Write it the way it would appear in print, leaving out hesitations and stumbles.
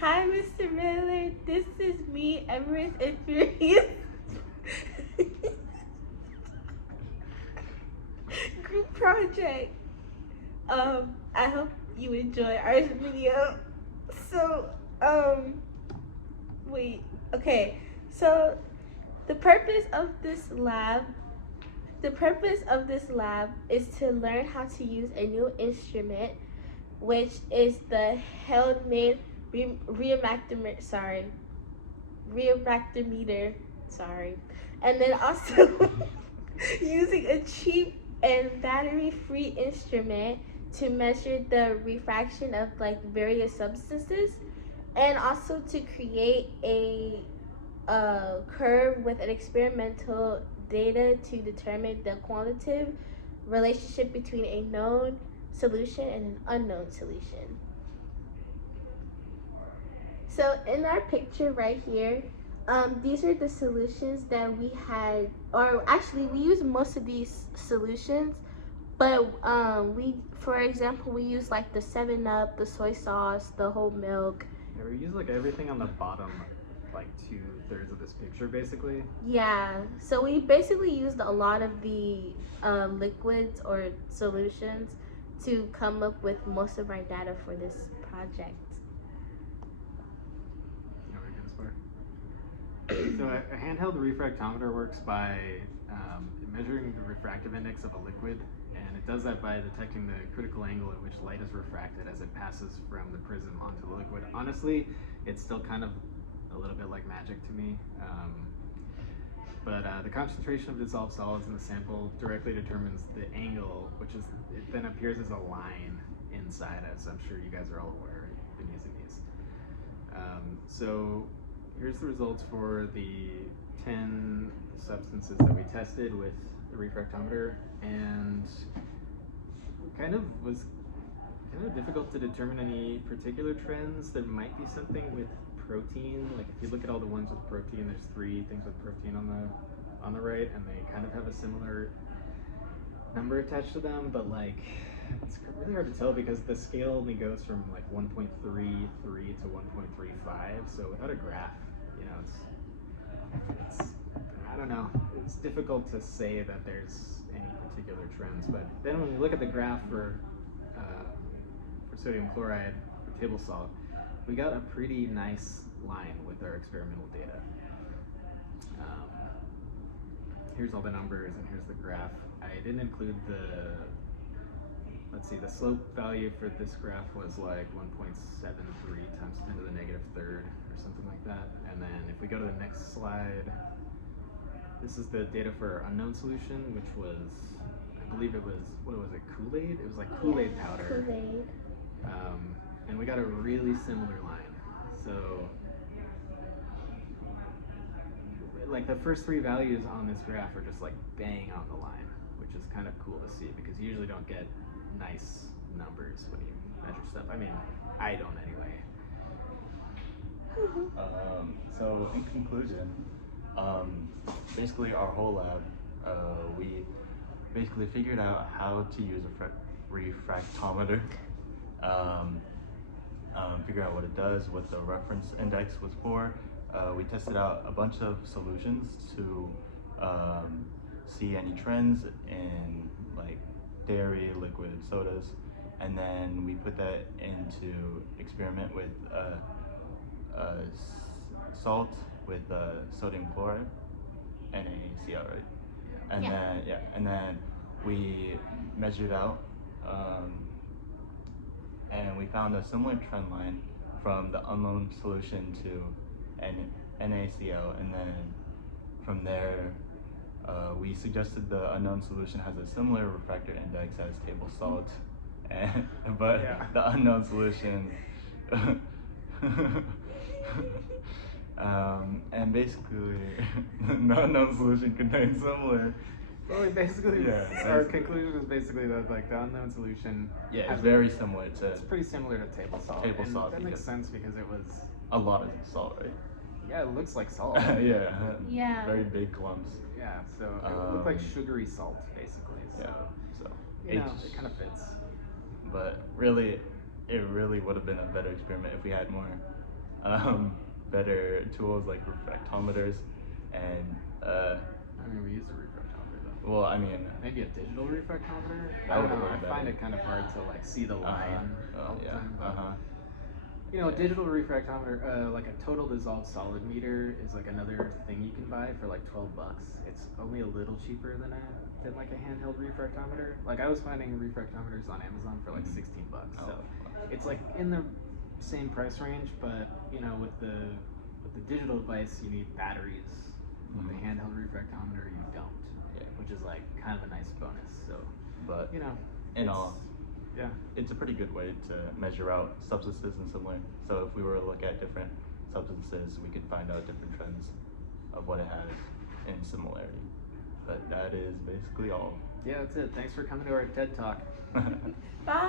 Hi, Mr. Miller. This is me, Emirates and Furious. Group project. I hope you enjoy our video. So, wait. Okay. So, the purpose of this lab the purpose of this lab is to learn how to use a new instrument, which is the handmade refractometer. Sorry, and then also using a cheap and battery-free instrument to measure the refraction of like various substances, and also to create a curve with an experimental data to determine the quantitative relationship between a known solution and an unknown solution. So in our picture right here, these are the solutions that we had, or actually we use most of these solutions, but for example, we use like the 7-Up, the soy sauce, the whole milk. Yeah, we use like everything on the bottom, like 2/3 of this picture, basically. Yeah, so we basically used a lot of the liquids or solutions to come up with most of our data for this project. So a handheld refractometer works by measuring the refractive index of a liquid, and it does that by detecting the critical angle at which light is refracted as it passes from the prism onto the liquid. Honestly, it's still kind of a little bit like magic to me. But the concentration of dissolved solids in the sample directly determines the angle, which is it then appears as a line inside, as I'm sure you guys are all aware. You've been using these. So here's the results for the 10 substances that we tested with the refractometer, and kind of was kind of difficult to determine any particular trends. There might be something with protein. Like if you look at all the ones with protein, there's 3 things with protein on the right, and they kind of have a similar number attached to them, but like it's really hard to tell because the scale only goes from like 1.33 to 1.35. So without a graph, you know, it's I don't know. It's difficult to say that there's any particular trends. But then when we look at the graph for sodium chloride, for table salt, we got a pretty nice line with our experimental data. Here's all the numbers and here's the graph. I didn't include let's see, the slope value for this graph was like 1.73 times 10 to the negative third or something like that. And then if we go to the next slide, this is the data for our unknown solution, which was, I believe it was, what was it, Kool-Aid? It was like Kool-Aid powder. Kool-Aid. And we got a really similar line. So, like the first 3 values on this graph are just like bang on the line, which is kind of cool to see because you usually don't get nice numbers when you measure stuff. I mean, I don't anyway. So in conclusion, basically our whole lab, we basically figured out how to use a refractometer, figure out what it does, what the reference index was for. We tested out a bunch of solutions to see any trends in like dairy, liquid, sodas, and then we put that into experiment with salt with sodium chloride, NaCl, right? And Yeah. then we measured out, and we found a similar trend line from the unknown solution to NaCl, and then from there we suggested the unknown solution has a similar refractor index as table salt, but the unknown solution and basically the unknown solution contains similar. Well, basically, our conclusion is basically that like the unknown solution. Yeah, it's very similar to. It's pretty similar to table salt. Table salt. That makes sense because it was a lot of salt, right? Yeah, it looks like salt. Yeah. Yeah. Very big clumps. Yeah, so it looked like sugary salt, basically. So, yeah. So you know, it kind of fits. But really, it really would have been a better experiment if we had more better tools like refractometers and I mean, we use a refractometer though. well, I mean, Maybe a digital refractometer. That I would don't know. work I find better. it kind of hard to like see the line all the yeah, time. But you know, Yeah. digital refractometer, like a total dissolved solid meter, is like another thing you can buy for like $12. It's only a little cheaper than like a handheld refractometer. Like I was finding refractometers on Amazon for like Mhm. $16. Oh, So wow. it's like in the same price range, but you know, with the digital device, you need batteries. With the Mhm. handheld refractometer, you don't. Yeah. Which is like kind of a nice bonus. So, But you know, in it's- all, yeah. it's a pretty good way to measure out substances and similar. So if we were to look at different substances, we could find out different trends of what it has in similarity. But that is basically all. Yeah, that's it. Thanks for coming to our TED Talk. Bye.